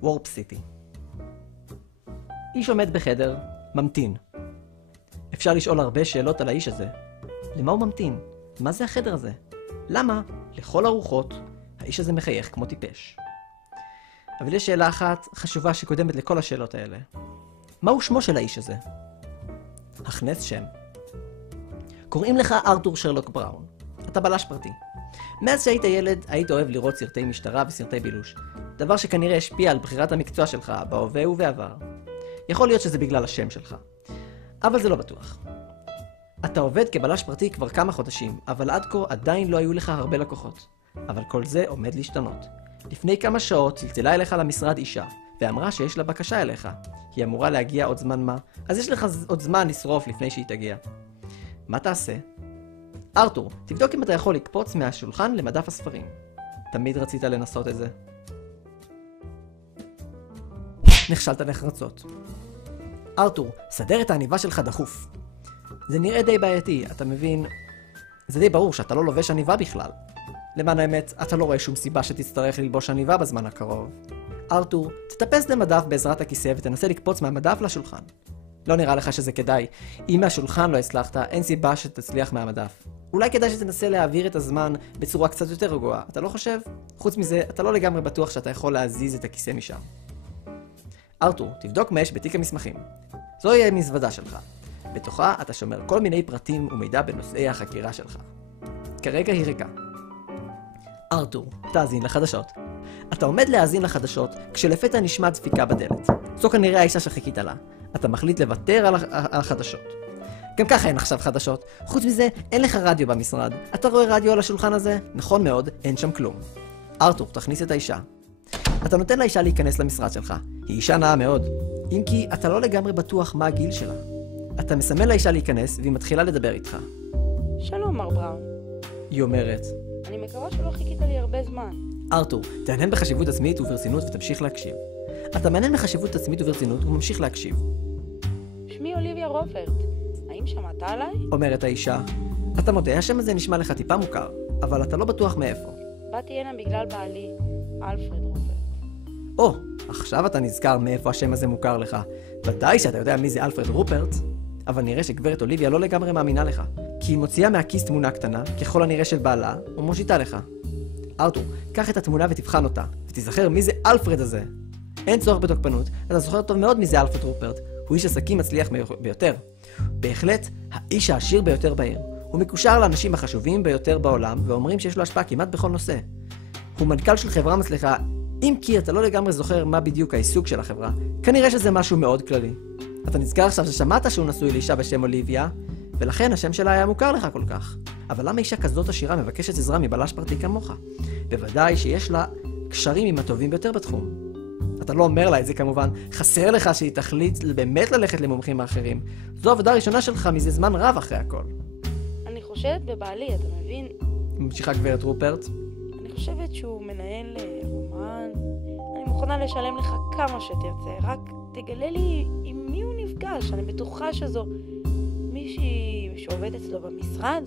וורפ סיטי. איש עומד בחדר, ממתין. אפשר לשאול הרבה שאלות על האיש הזה. למה הוא ממתין? מה זה החדר הזה? למה, לכל הרוחות, האיש הזה מחייך כמו טיפש? אבל יש שאלה אחת חשובה שקודמת לכל השאלות האלה. מהו שמו של האיש הזה? הכנס שם. קוראים לך ארתור שרלוק בראון. אתה בלש פרטי. מאז שהיית ילד, היית אוהב לראות סרטי משטרה וסרטי בילוש. דבר שכנראה השפיע על בחירת המקצוע שלך בהווה ובעבר. יכול להיות שזה בגלל השם שלך. אבל זה לא בטוח. אתה עובד כבלש פרטי כבר כמה חודשים, אבל עד כה עדיין לא היו לך הרבה לקוחות. אבל כל זה עומד להשתנות. לפני כמה שעות צלצלה אליך למשרד אישה, ואמרה שיש לה בקשה אליך. היא אמורה להגיע עוד זמן מה, אז יש לך עוד זמן לשרוף לפני שהיא תגיע. מה תעשה? ארתור, תבדוק אם אתה יכול לקפוץ מהשולחן למדף הספרים. תמיד רצית לנסות את זה. נכשלת נחרצות. ארתור, סדר את העניבה שלך דחוף. זה נראה די בעייתי, אתה מבין? זה די ברור שאתה לא לובש עניבה בכלל. למען האמת, אתה לא רואה שום סיבה שתצטרך ללבוש עניבה בזמן הקרוב. ארתור, תטפס למדף בעזרת הכיסא ותנסה לקפוץ מהמדף לשולחן. לא נראה לך שזה כדאי. אם מהשולחן לא הצלחת, אין סיבה שתצליח מהמדף. אולי כדאי שתנסה להעביר את הזמן בצורה קצת יותר רגועה. אתה לא חושב? חוץ מזה, אתה לא לגמרי בטוח שאתה יכול להזיז את הכיסא משם. ארתור, תבדוק מה יש בתיק המסמכים. זוהי המזוודה שלך. בתוכה אתה שומר כל מיני פרטים ומידע בנושאי החקירה שלך. כרגע היא ריקה. ארתור, תאזין לחדשות. אתה עומד להאזין לחדשות כשלפתע נשמע דפיקה בדלת. זו כנראה האישה שחיכית לה. אתה מחליט לוותר על החדשות. גם ככה אין עכשיו חדשות. חוץ מזה, אין לך רדיו במשרד. אתה רואה רדיו על השולחן הזה? נכון מאוד, אין שם כלום. ארתור, תכניס את האישה. אתה נותן לאישה להיכנס למשרד שלך. היא אישה נאה מאוד. אם כי אתה לא לגמרי בטוח מה הגיל שלה. אתה מסמן לאישה להיכנס והיא מתחילה לדבר איתך. שלום, מר בראון. היא אומרת, אני מקווה שלא חיכית לי הרבה זמן. ארתור, תעניין בחשיבות עצמית וברצינות ותמשיך להקשיב. אתה מעניין בחשיבות עצמית וברצינות וממשיך להקשיב. שמי אוליביה רוברט. האם שמעת עליי? אומרת האישה. אתה מודה, השם הזה נשמע לך טיפה מוכר, אבל אתה לא בטוח מאיפה. באתי הנה בגלל בעלי, אלפרד רופרט. או, עכשיו אתה נזכר מאיפה השם הזה מוכר לך. ודאי שאתה יודע מי זה אלפרד רופרט, אבל נראה שגברת אוליביה לא לגמרי מאמינה לך, כי היא מוציאה מהכיס תמונה קטנה, ככל הנראה של בעלה, ומושיטה לך. ארתור, קח את התמונה ותבחן אותה, ותזכר מי זה אלפרד הזה. אין צורך בתוקפנות, אתה זוכר טוב מאוד מי זה אלפרד רופרט. הוא איש עסקים מצליח ביותר. בהחלט, האיש העשיר ביותר בעיר. הוא מקושר לאנשים החשובים ביותר בעולם, ואומרים שיש לו השפעה כמעט בכל נושא. הוא מנכ"ל של חברה מצליחה, אם כי אתה לא לגמרי זוכר מה בדיוק העיסוק של החברה. כנראה שזה משהו מאוד כללי. אתה נזכר עכשיו ששמעת שהוא נשוי לאישה בשם אוליביה, ולכן השם שלה היה מוכר לך כל כך. אבל למה אישה כזאת עשירה מבקשת עזרה מבלש פרטי כמוך? בוודאי שיש לה קשרים עם הטובים ביותר בתחום. אתה לא אומר לה את זה כמובן, חסר לך שהיא תחליט באמת ללכת למומחים האחרים. זו עבודה ראשונה שלך מזה זמן רב אחרי הכל. אני חושבת בבעלי, אתה מבין? ממשיכה גברת רופרט. אני חושבת שהוא מנהל רומן. אני מוכנה לשלם לך כמה שתרצה, רק תגלה לי עם מי הוא נפגש. אני בטוחה שזו מישהי שעובד אצלו במשרד.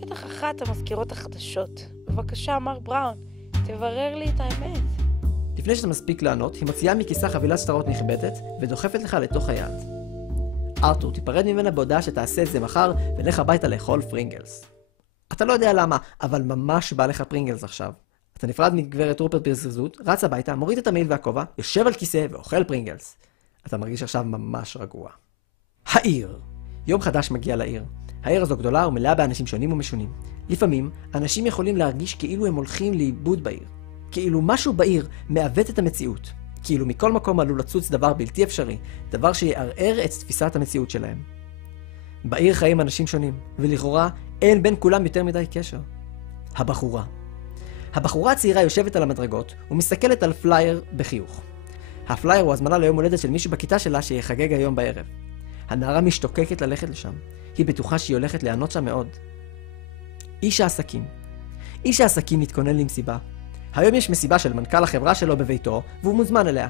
בטח אחת המזכירות החדשות. בבקשה, מר בראון, תברר לי את האמת. לפני שאתה מספיק לענות, היא מוציאה מכיסה חבילת שטרות נכבדת ודוחפת לך לתוך היד. ארתור, תיפרד ממנה בהודעה שתעשה את זה מחר ולך הביתה לאכול פרינגלס. אתה לא יודע למה, אבל ממש בא לך פרינגלס עכשיו. אתה נפרד מגברת רופרט בזריזות, רץ הביתה, מוריד את המעיל והכובע, יושב על כיסא ואוכל פרינגלס. אתה מרגיש עכשיו ממש רגוע. העיר. יום חדש מגיע לעיר. העיר הזו גדולה ומלאה באנשים שונים ומשונים. לפעמים, אנשים יכולים להרגיש כאילו הם הולכים לאיבוד בעיר. כאילו משהו בעיר מעוות את המציאות. כאילו מכל מקום עלול לצוץ דבר בלתי אפשרי, דבר שיערער את תפיסת המציאות שלהם. בעיר חיים אנשים שונים, ולכאורה אין בין כולם יותר מדי קשר. הבחורה. הבחורה הצעירה יושבת על המדרגות ומסתכלת על פלייר בחיוך. הפלייר הוא הזמנה ליום הולדת של מישהו בכיתה שלה שיחגג היום בערב. הנערה משתוקקת ללכת לשם. היא בטוחה שהיא הולכת ליהנות שם מאוד. איש העסקים. איש העסקים מתכונן למסיבה. היום יש מסיבה של מנכ"ל החברה שלו בביתו, והוא מוזמן אליה.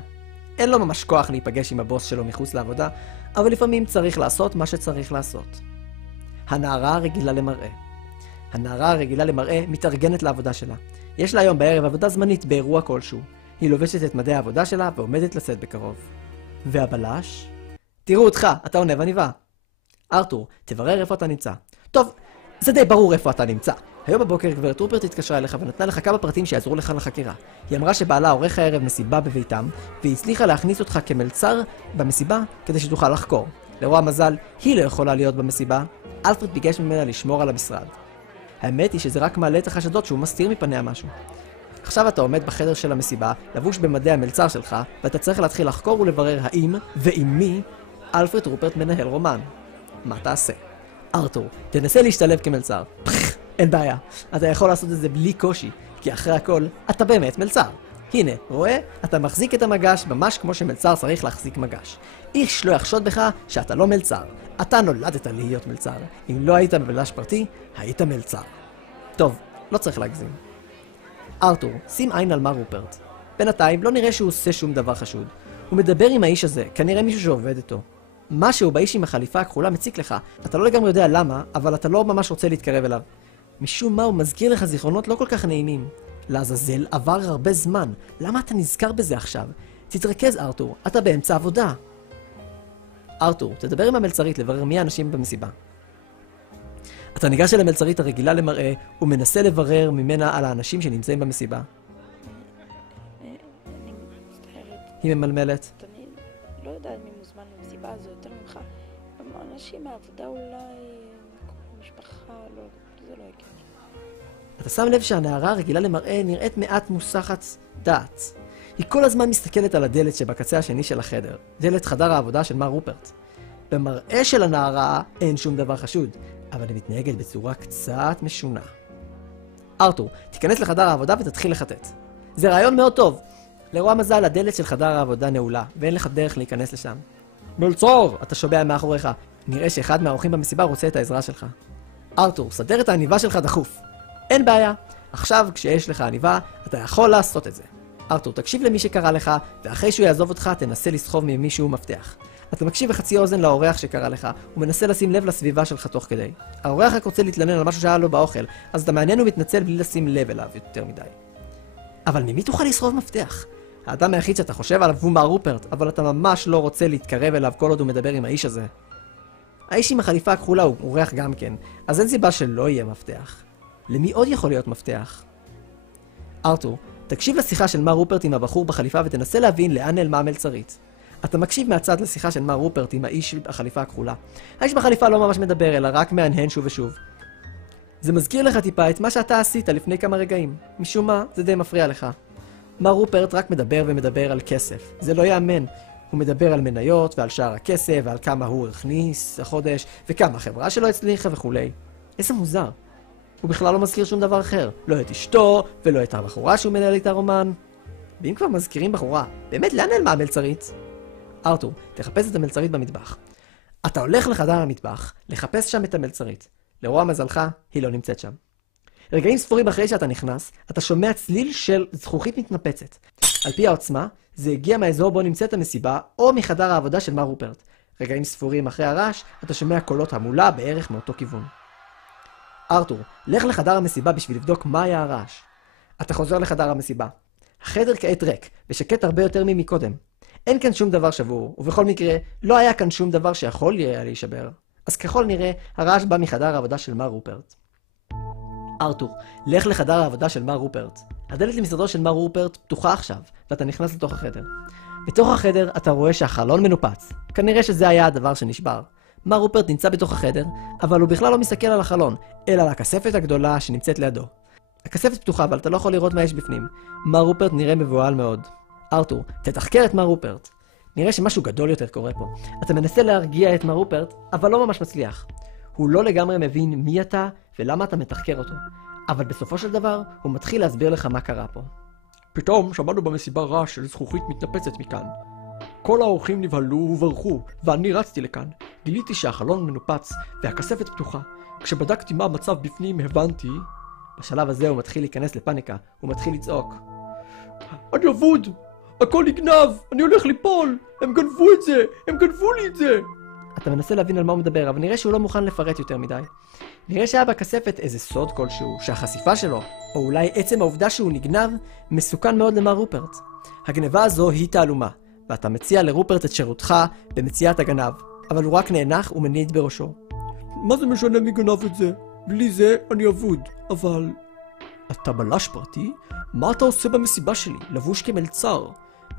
אין לו ממש כוח להיפגש עם הבוס שלו מחוץ לעבודה, אבל לפעמים צריך לעשות מה שצריך לעשות. הנערה הרגילה למראה. הנערה הרגילה למראה מתארגנת לעבודה שלה. יש לה היום בערב עבודה זמנית באירוע כלשהו. היא לובשת את מדי העבודה שלה ועומדת לצאת בקרוב. והבלש? תראו אותך, אתה עונה וניבה. ארתור, תברר איפה אתה נמצא. טוב, זה די ברור איפה אתה נמצא. היום בבוקר גברת רופרט התקשרה אליך ונתנה לך כמה פרטים שיעזרו לך לחקירה. היא אמרה שבעלה עורך הערב מסיבה בביתם, והיא הצליחה להכניס אותך כמלצר במסיבה כדי שתוכל לחקור. לרוע המזל, היא לא יכולה להיות במסיבה. אלפרד ביקש ממנה לשמור על המשרד. האמת היא שזה רק מעלה את החשדות שהוא מסתיר מפניה משהו. עכשיו אתה עומד בחדר של המסיבה, לבוש במדי המלצר שלך, ואתה צריך להתחיל לחקור ולברר האם ועם מי אלפרד רופרט מנהל רומן. מה תעשה? ארתור, תנסה להשתלב כמלצר. אין בעיה, אתה יכול לעשות את זה בלי קושי, כי אחרי הכל, אתה באמת מלצר. הנה, רואה? אתה מחזיק את המגש ממש כמו שמלצר צריך להחזיק מגש. איש לא יחשוד בך שאתה לא מלצר. אתה נולדת להיות מלצר. אם לא היית בבלש פרטי, היית מלצר. טוב, לא צריך להגזים. ארתור, שים עין על מר רופרט. בינתיים לא נראה שהוא עושה שום דבר חשוד. הוא מדבר עם האיש הזה, כנראה מישהו שעובד איתו. משהו באיש עם החליפה הכחולה מציק לך. אתה לא לגמרי יודע למה, אבל אתה לא ממש רוצה להתקרב אליו. משום מה הוא מזכיר לך זיכרונות לא כל כך נעימים. לעזאזל, עבר הרבה זמן. למה אתה נזכר בזה עכשיו? תתרכז, ארתור, אתה באמצע עבודה. ארתור, תדבר עם המלצרית לברר מי האנשים במסיבה. אתה ניגש אל המלצרית הרגילה למראה ומנסה לברר ממנה על האנשים שנמצאים במסיבה. אני מצטערת. היא ממלמלת. אני לא יודעת מי מוזמן למסיבה הזו יותר ממך. אנשים מהעבודה אולי, משפחה, לא, זה לא הגיוני. אתה שם לב שהנערה הרגילה למראה נראית מעט מוסחת דעת. היא כל הזמן מסתכלת על הדלת שבקצה השני של החדר, דלת חדר העבודה של מר רופרט. במראה של הנערה אין שום דבר חשוד, אבל היא מתנהגת בצורה קצת משונה. ארתור, תיכנס לחדר העבודה ותתחיל לחטט. זה רעיון מאוד טוב. לרוע מזל, הדלת של חדר העבודה נעולה, ואין לך דרך להיכנס לשם. מלצר! אתה שומע מאחוריך. נראה שאחד מהאורחים במסיבה רוצה את העזרה שלך. ארתור, סדר את העניבה שלך דחוף. אין בעיה. עכשיו, כשיש לך עניבה, אתה יכול לעשות את זה. ארתור, תקשיב למי שקרא לך, ואחרי שהוא יעזוב אותך, תנסה לסחוב ממישהו מפתח. אתה מקשיב בחצי אוזן לאורח שקרא לך, ומנסה לשים לב לסביבה שלך תוך כדי. האורח רק רוצה להתלנן על משהו שהיה לו באוכל, אז אתה מעניין ומתנצל בלי לשים לב אליו יותר מדי. אבל ממי תוכל לסחוב מפתח? האדם היחיד שאתה חושב עליו הוא מר רופרט, אבל אתה ממש לא רוצה להתקרב אליו כל עוד הוא מדבר עם האיש הזה. האיש עם החליפה הכחולה הוא אורח גם כן, אז אין סיבה שלא יהיה מפתח. למי עוד יכול להיות מפתח? ארתור, תקשיב לשיחה של מר רופרט עם הבחור בחליפה ותנסה להבין לאן נעלמה המלצרית. אתה מקשיב מהצד לשיחה של מר רופרט עם האיש בחליפה הכחולה. האיש בחליפה לא ממש מדבר, אלא רק מהנהן שוב ושוב. זה מזכיר לך טיפה את מה שאתה עשית לפני כמה רגעים. משום מה, זה די מפריע לך. מר רופרט רק מדבר ומדבר על כסף. זה לא יאמן. הוא מדבר על מניות ועל שער הכסף ועל כמה הוא הכניס החודש וכמה החברה שלו הצליחה וכו'. איזה מוזר. הוא בכלל לא מזכיר שום דבר אחר. לא את אשתו ולא את הבחורה שהוא מנהל איתה רומן. ואם כבר מזכירים בחורה, באמת לאן נעלמה המלצרית? ארתור, תחפש את המלצרית במטבח. אתה הולך לחדר המטבח, לחפש שם את המלצרית. לרוע מזלך, היא לא נמצאת שם. רגעים ספורים אחרי שאתה נכנס, אתה שומע צליל של זכוכית מתנפצת. על פי העוצמה, זה הגיע מהאזור בו נמצאת המסיבה, או מחדר העבודה של מר רופרט. רגעים ספורים אחרי הרעש, אתה שומע קולות המולה בערך מאותו כיוון. ארתור, לך לחדר המסיבה בשביל לבדוק מה היה הרעש. אתה חוזר לחדר המסיבה. החדר כעת ריק, ושקט הרבה יותר ממקודם. אין כאן שום דבר שבור, ובכל מקרה, לא היה כאן שום דבר שיכול להישבר. אז ככל נראה, הרעש בא מחדר העבודה של מר רופרט. ארתור, לך לחדר העבודה של מר רופרט. הדלת למשרדו של מר רופרט פתוחה עכשיו, ואתה נכנס לתוך החדר. בתוך החדר אתה רואה שהחלון מנופץ. כנראה שזה היה הדבר שנשבר. מר רופרט נמצא בתוך החדר, אבל הוא בכלל לא מסתכל על החלון, אלא על הכספת הגדולה שנמצאת לידו. הכספת פתוחה, אבל אתה לא יכול לראות מה יש בפנים. מר רופרט נראה מבוהל מאוד. ארתור, תתחקר את מר רופרט. נראה שמשהו גדול יותר קורה פה. אתה מנסה להרגיע את מר רופרט, אבל לא ממש מצליח. הוא לא לגמרי מבין מי אתה ולמה אתה מתחקר אותו. אבל בסופו של דבר, הוא מתחיל להסביר לך מה קרה פה. פתאום שמענו במסיבה רעש של זכוכית מתנפצת מכאן. כל האורחים נבהלו וברחו, ואני רצתי לכאן. גיליתי שהחלון מנופץ והכספת פתוחה. כשבדקתי מה המצב בפנים, הבנתי... בשלב הזה הוא מתחיל להיכנס לפאניקה. הוא מתחיל לצעוק. אני אבוד! הכל נגנב! אני הולך ליפול! הם גנבו את זה! הם גנבו לי את זה! אתה מנסה להבין על מה הוא מדבר, אבל נראה שהוא לא מוכן לפרט יותר מדי. נראה שהיה בכספת איזה סוד כלשהו, שהחשיפה שלו, או אולי עצם העובדה שהוא נגנב, מסוכן מאוד למר רופרט. הגניבה הזו היא תעלומה, ואתה מציע לרופרט את שירותך במציאת הגנב, אבל הוא רק נאנח ומניד בראשו. מה זה משנה מי גנב את זה? בלי זה אני אבוד, אבל... אתה בלש פרטי? מה אתה עושה במסיבה שלי? לבוש כמלצר.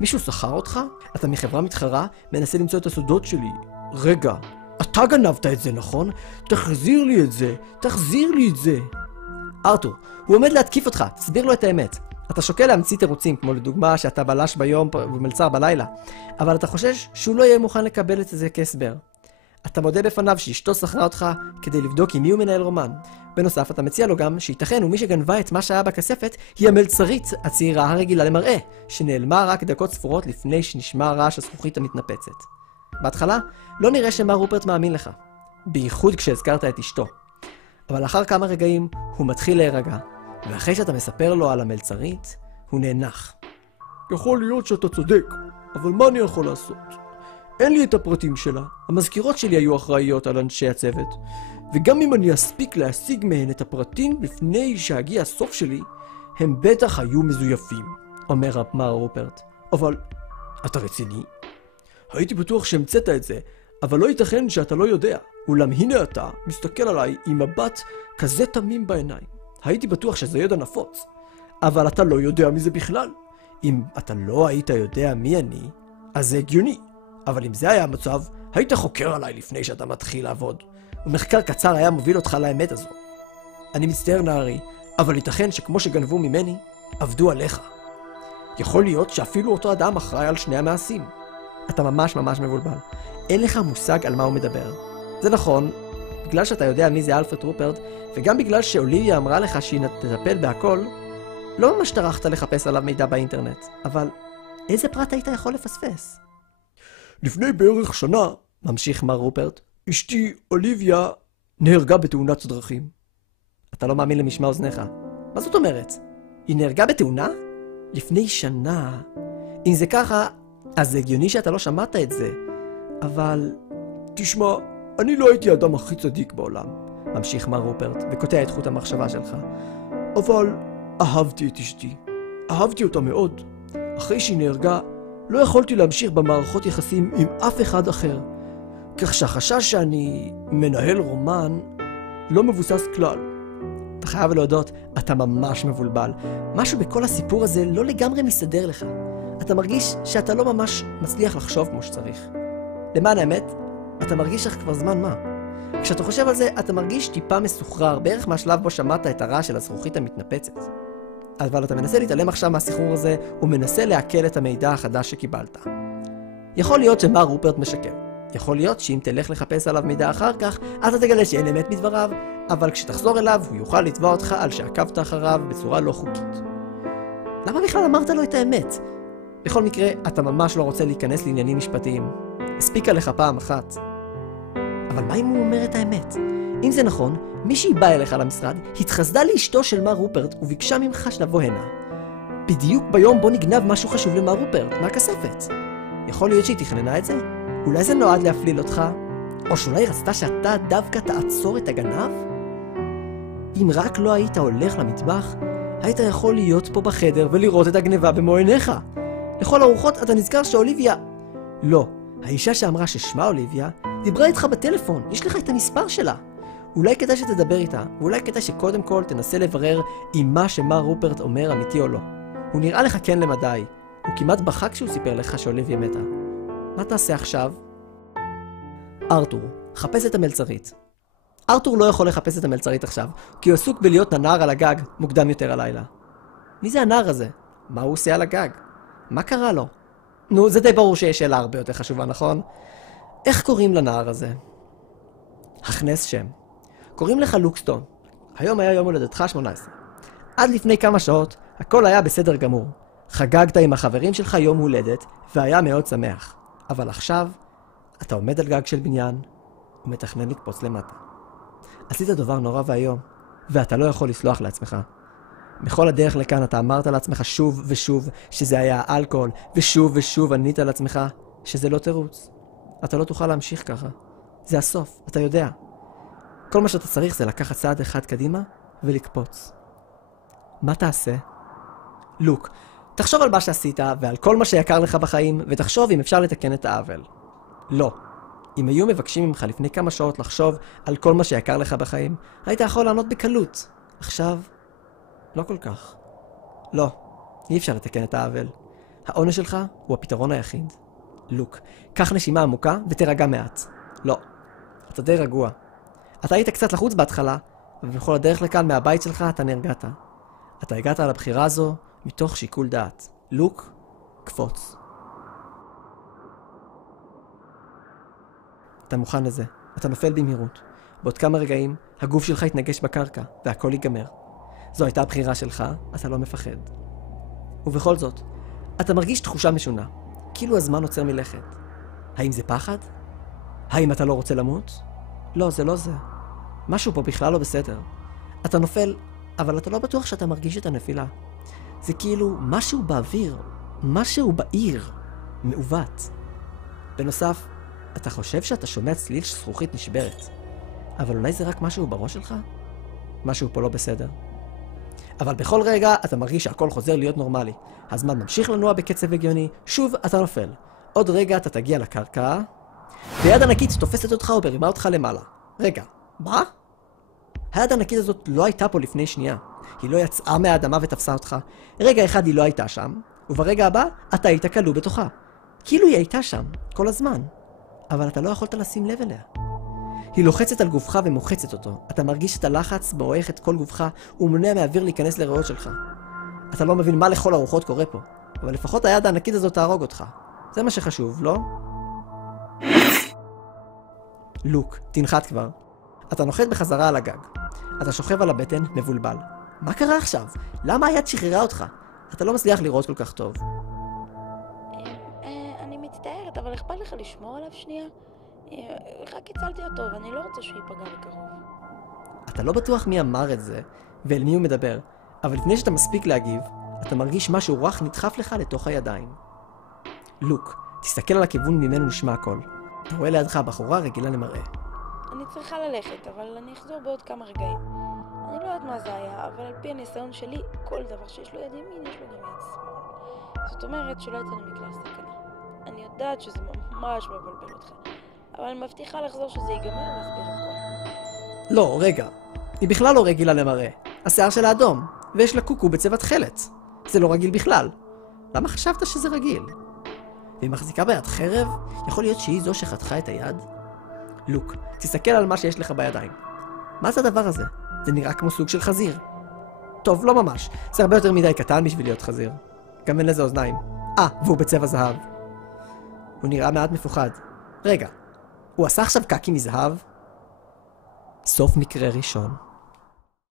מישהו שכר אותך? אתה מחברה מתחרה? מנסה למצוא את הסודות שלי. רגע, אתה גנבת את זה, נכון? תחזיר לי את זה, תחזיר לי את זה. ארתור, הוא עומד להתקיף אותך, תסביר לו את האמת. אתה שוקל להמציא תירוצים, כמו לדוגמה שאתה בלש ביום ומלצר בלילה, אבל אתה חושש שהוא לא יהיה מוכן לקבל את זה כהסבר. אתה מודה בפניו שאשתו שכרה אותך כדי לבדוק עם מי הוא מנהל רומן. בנוסף, אתה מציע לו גם שייתכן ומי שגנבה את מה שהיה בכספת היא המלצרית הצעירה הרגילה למראה, שנעלמה רק דקות ספורות לפני שנשמע רעש הזכוכית המתנפצת. בהתחלה, לא נראה שמר רופרט מאמין לך, בייחוד כשהזכרת את אשתו. אבל לאחר כמה רגעים הוא מתחיל להירגע, ואחרי שאתה מספר לו על המלצרית, הוא נאנח. יכול להיות שאתה צודק, אבל מה אני יכול לעשות? אין לי את הפרטים שלה, המזכירות שלי היו אחראיות על אנשי הצוות, וגם אם אני אספיק להשיג מהן את הפרטים לפני שהגיע הסוף שלי, הם בטח היו מזויפים, אומר מר רופרט. אבל אתה רציני? הייתי בטוח שהמצאת את זה, אבל לא ייתכן שאתה לא יודע. אולם הנה אתה מסתכל עליי עם מבט כזה תמים בעיניים. הייתי בטוח שזה ידע נפוץ, אבל אתה לא יודע מזה בכלל. אם אתה לא היית יודע מי אני, אז זה הגיוני. אבל אם זה היה המצב, היית חוקר עליי לפני שאתה מתחיל לעבוד. ומחקר קצר היה מוביל אותך לאמת הזו. אני מצטער נערי, אבל ייתכן שכמו שגנבו ממני, עבדו עליך. יכול להיות שאפילו אותו אדם אחראי על שני המעשים. אתה ממש מבולבל. אין לך מושג על מה הוא מדבר. זה נכון, בגלל שאתה יודע מי זה אלפרד רופרט, וגם בגלל שאוליביה אמרה לך שהיא תטפל בהכל, לא ממש טרחת לחפש עליו מידע באינטרנט. אבל איזה פרט היית יכול לפספס? לפני בערך שנה, ממשיך מר רופרט, אשתי אוליביה נהרגה בתאונת דרכים. אתה לא מאמין למשמע אוזניך. מה זאת אומרת? היא נהרגה בתאונה? לפני שנה. אם זה ככה, אז זה הגיוני שאתה לא שמעת את זה. אבל... תשמע, אני לא הייתי האדם הכי צדיק בעולם. ממשיך מר רופרט, וקוטע את חוט המחשבה שלך. אבל אהבתי את אשתי. אהבתי אותה מאוד. אחרי שהיא נהרגה, לא יכולתי להמשיך במערכות יחסים עם אף אחד אחר. כך שהחשש שאני מנהל רומן לא מבוסס כלל. אתה חייב להודות, אתה ממש מבולבל. משהו בכל הסיפור הזה לא לגמרי מסדר לך. אתה מרגיש שאתה לא ממש מצליח לחשוב כמו שצריך. למען האמת, אתה מרגיש לך כבר זמן מה. כשאתה חושב על זה, אתה מרגיש טיפה מסוחרר, בערך מהשלב בו שמעת את הרעש של הזכוכית המתנפצת. אבל אתה מנסה להתעלם עכשיו מהסיחרור הזה, ומנסה לעכל את המידע החדש שקיבלת. יכול להיות שמר רופרט משקר. יכול להיות שאם תלך לחפש עליו מידע אחר כך, אתה תגלה שאין אמת מדבריו, אבל כשתחזור אליו, הוא יוכל לתבוע אותך על שעקבת אחריו בצורה לא חוקית. למה בכלל אמרת לו את האמת? בכל מקרה, אתה ממש לא רוצה להיכנס לעניינים משפטיים. הספיקה לך פעם אחת. אבל מה אם הוא אומר את האמת? אם זה נכון, מישהי באה אליך למשרד, התחסדה לאשתו של מר רופרט וביקשה ממך לבוא הנה. בדיוק ביום בו נגנב משהו חשוב למר רופרט, מהכספת. יכול להיות שהיא תכננה את זה? אולי זה נועד להפליל אותך? או שאולי רצתה שאתה דווקא תעצור את הגנב? אם רק לא היית הולך למטבח, היית יכול להיות פה בחדר ולראות את הגניבה במו עיניך. לכל הרוחות אתה נזכר שאוליביה... לא, האישה שאמרה ששמה אוליביה, דיברה איתך בטלפון, יש לך את המספר שלה. אולי כדאי שתדבר איתה, ואולי כדאי שקודם כל תנסה לברר אם מה שמר רופרט אומר אמיתי או לא. הוא נראה לך כן למדי, הוא כמעט בכה כשהוא סיפר לך שאוליביה מתה. מה תעשה עכשיו? ארתור, חפש את המלצרית. ארתור לא יכול לחפש את המלצרית עכשיו, כי הוא עסוק בלהיות הנער על הגג מוקדם יותר הלילה. מי זה הנער הזה? מה הוא עושה על הגג? מה קרה לו? נו, זה די ברור שיש שאלה הרבה יותר חשובה, נכון? איך קוראים לנער הזה? הכנס שם. קוראים לך לוקסטון. היום היה יום הולדתך 18. עד לפני כמה שעות, הכל היה בסדר גמור. חגגת עם החברים שלך יום הולדת, והיה מאוד שמח. אבל עכשיו, אתה עומד על גג של בניין, ומתכנן לקפוץ למטה. עשית דבר נורא והיום, ואתה לא יכול לסלוח לעצמך. בכל הדרך לכאן אתה אמרת לעצמך שוב ושוב שזה היה אלכוהול, ושוב ושוב ענית לעצמך שזה לא תירוץ. אתה לא תוכל להמשיך ככה. זה הסוף, אתה יודע. כל מה שאתה צריך זה לקחת צעד אחד קדימה ולקפוץ. מה תעשה? לוק, תחשוב על מה שעשית ועל כל מה שיקר לך בחיים, ותחשוב אם אפשר לתקן את העוול. לא. אם היו מבקשים ממך לפני כמה שעות לחשוב על כל מה שיקר לך בחיים, היית יכול לענות בקלות. עכשיו, לא כל כך. לא, אי אפשר לתקן את העוול. העונש שלך הוא הפתרון היחיד. לוק, קח נשימה עמוקה ותרגע מעט. לא, אתה די רגוע. אתה היית קצת לחוץ בהתחלה, ובכל הדרך לכאן מהבית שלך אתה נרגעת. אתה הגעת על הבחירה הזו מתוך שיקול דעת. לוק, קפוץ. אתה מוכן לזה. אתה נופל במהירות. בעוד כמה רגעים, הגוף שלך יתנגש בקרקע, והכל ייגמר. זו הייתה הבחירה שלך, אתה לא מפחד. ובכל זאת, אתה מרגיש תחושה משונה, כאילו הזמן עוצר מלכת. האם זה פחד? האם אתה לא רוצה למות? לא, זה לא זה. משהו פה בכלל לא בסדר. אתה נופל, אבל אתה לא בטוח שאתה מרגיש את הנפילה. זה כאילו משהו באוויר, משהו בעיר, מעוות. בנוסף, אתה חושב שאתה שומע צליל שזכוכית נשברת. אבל אולי זה רק משהו בראש שלך? משהו פה לא בסדר. אבל בכל רגע אתה מרגיש שהכל חוזר להיות נורמלי. הזמן ממשיך לנוע בקצב הגיוני, שוב אתה נופל. עוד רגע אתה תגיע לקרקע, ויד ענקית תופסת אותך וברימה אותך למעלה. רגע, מה? היד הענקית הזאת לא הייתה פה לפני שנייה. היא לא יצאה מהאדמה ותפסה אותך. רגע אחד היא לא הייתה שם, וברגע הבא אתה היית כלוא בתוכה. כאילו היא הייתה שם, כל הזמן. אבל אתה לא יכולת לשים לב אליה. היא לוחצת על גופך ומוחצת אותו. אתה מרגיש את הלחץ מועך את כל גופך ומונע מהאוויר להיכנס לריאות שלך. אתה לא מבין מה לכל הרוחות קורה פה, אבל לפחות היד הענקית הזאת תהרוג אותך. זה מה שחשוב, לא? לוק, תנחת כבר. אתה נוחת בחזרה על הגג. אתה שוכב על הבטן, מבולבל. מה קרה עכשיו? למה היד שחררה אותך? אתה לא מצליח לראות כל כך טוב. אני מצטערת, אבל אכפת לך לשמור עליו שנייה? רק הצלתי אותו, ואני לא רוצה שהוא ייפגע בקרוב. אתה לא בטוח מי אמר את זה, ואל מי הוא מדבר, אבל לפני שאתה מספיק להגיב, אתה מרגיש משהו רך נדחף לך לתוך הידיים. לוק, תסתכל על הכיוון ממנו נשמע הכל. אתה רואה לידך בחורה רגילה למראה. אני צריכה ללכת, אבל אני אחזור בעוד כמה רגעים. אני לא יודעת מה זה היה, אבל על פי הניסיון שלי, כל דבר שיש לו יד ימין, יש לו גם יד שמאל. זאת אומרת שלא יצאנו מכלל סכנה. אני יודעת שזה ממש מבלבל אותך, אבל אני מבטיחה לחזור שזה ייגמר להסביר הכל. לא, רגע. היא בכלל לא רגילה למראה. השיער שלה אדום, ויש לה קוקו בצבע תכלת. זה לא רגיל בכלל. למה חשבת שזה רגיל? והיא מחזיקה ביד חרב? יכול להיות שהיא זו שחתכה את היד? לוק, תסתכל על מה שיש לך בידיים. מה זה הדבר הזה? זה נראה כמו סוג של חזיר. טוב, לא ממש. זה הרבה יותר מדי קטן בשביל להיות חזיר. גם אין לזה אוזניים. והוא בצבע זהב. הוא נראה מעט מפוחד. רגע, הוא עשה עכשיו קקי מזהב? סוף מקרה ראשון.